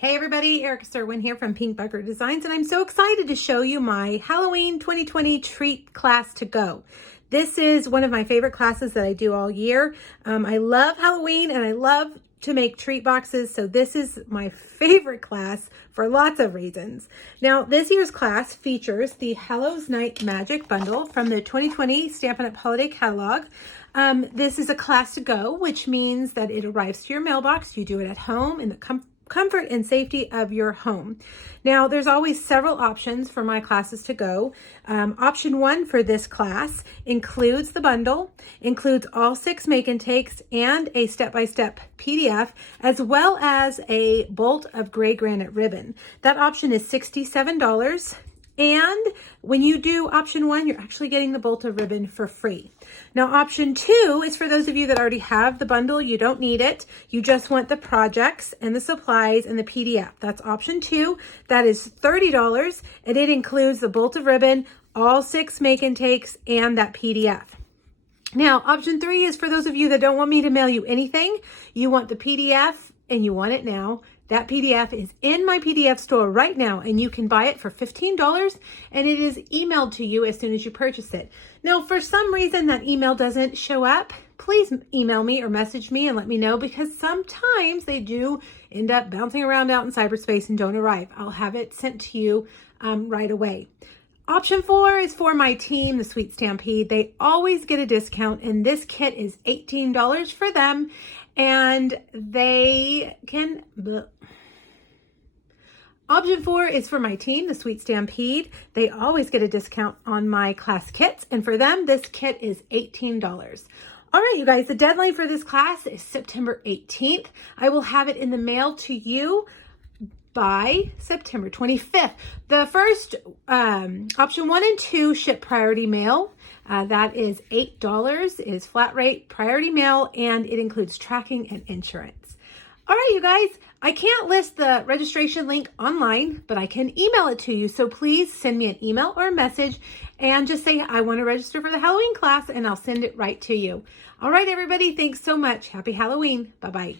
Hey everybody, Erica Serwin here from Pink Bugger Designs, and I'm so excited to show you my Halloween 2020 treat class to go. This is one of my favorite classes that I do all year. I love Halloween and I love to make treat boxes, so this is my favorite class for lots of reasons. Now, this year's class features the Hallows Night Magic Bundle from the 2020 Stampin' Up! Holiday Catalog. This is a class to go, which means that it arrives to your mailbox. You do it at home in the comfort and safety of your home. Now, there's always several options for my classes to go. Option 1 for this class includes the bundle, includes all 6 make and takes and a step-by-step PDF, as well as a bolt of gray granite ribbon. That option is $67. And when you do option 1, you're actually getting the bolt of ribbon for free. Now, option 2 is for those of you that already have the bundle. You don't need it. You just want the projects and the supplies and the PDF. That's option 2. That is $30, and it includes the bolt of ribbon, all 6 make and takes, and that PDF. Now, option 3 is for those of you that don't want me to mail you anything. You want the PDF and you want it now. That PDF is in my PDF store right now, and you can buy it for $15, and it is emailed to you as soon as you purchase it. Now, for some reason that email doesn't show up, please email me or message me and let me know, because sometimes they do end up bouncing around out in cyberspace and don't arrive. I'll have it sent to you right away. Option 4 is for my team, the Sweet Stampede. They always get a discount, and this kit is $18 for them, and they can... Option 4 is for my team, the Sweet Stampede. They always get a discount on my class kits, and for them, this kit is $18. All right, you guys, the deadline for this class is September 18th. I will have it in the mail to you by September 25th. The first option 1 and 2 ship priority mail. That is $8. It is flat rate priority mail, and it includes tracking and insurance. All right, you guys, I can't list the registration link online, but I can email it to you. So please send me an email or a message and just say, I want to register for the Halloween class, and I'll send it right to you. All right, everybody, thanks so much. Happy Halloween. Bye-bye.